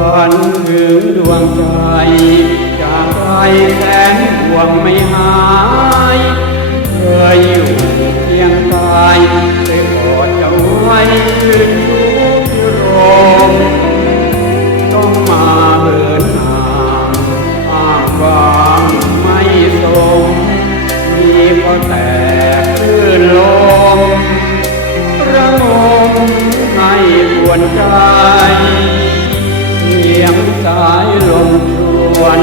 ฝันถึงดวงใจจากไกลแสนห่วงไม่หายเคยอยู่เคียงกายได้กอดเจ้าไว้คืนทุกที่รมต้องมาเหินห่างอ้างวางไม่สมมีก็แต่คลื่นลมระงมให้ปวนใจายลมชวน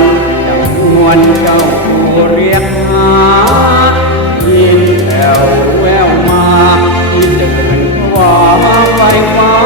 จังหวนเจ้าผู้เรียกหายินแถวแววมาที่เดินขวาไปฟ้า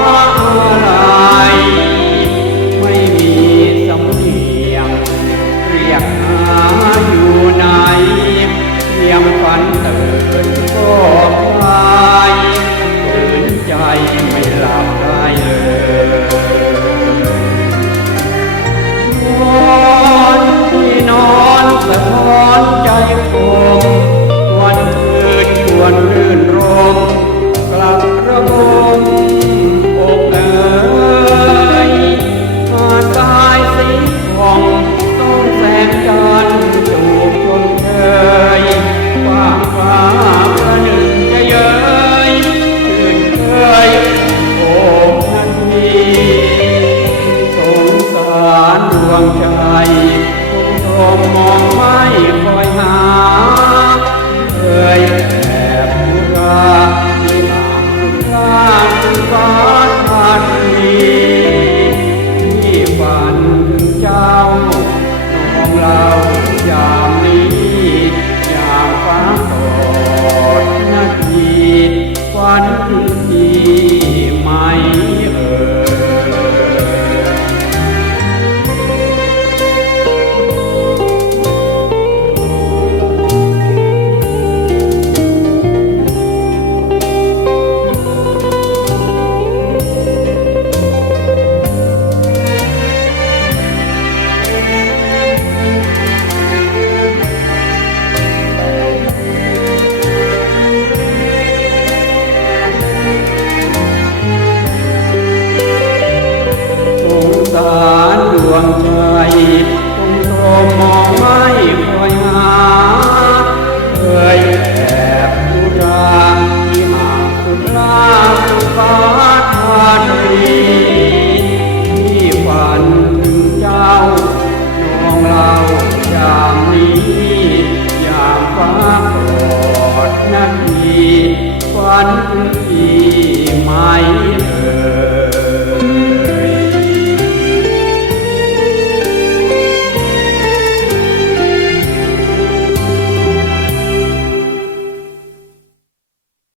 มมองไม่คอยหาเคยแอบผู้ราที่หลังล่างฟ้า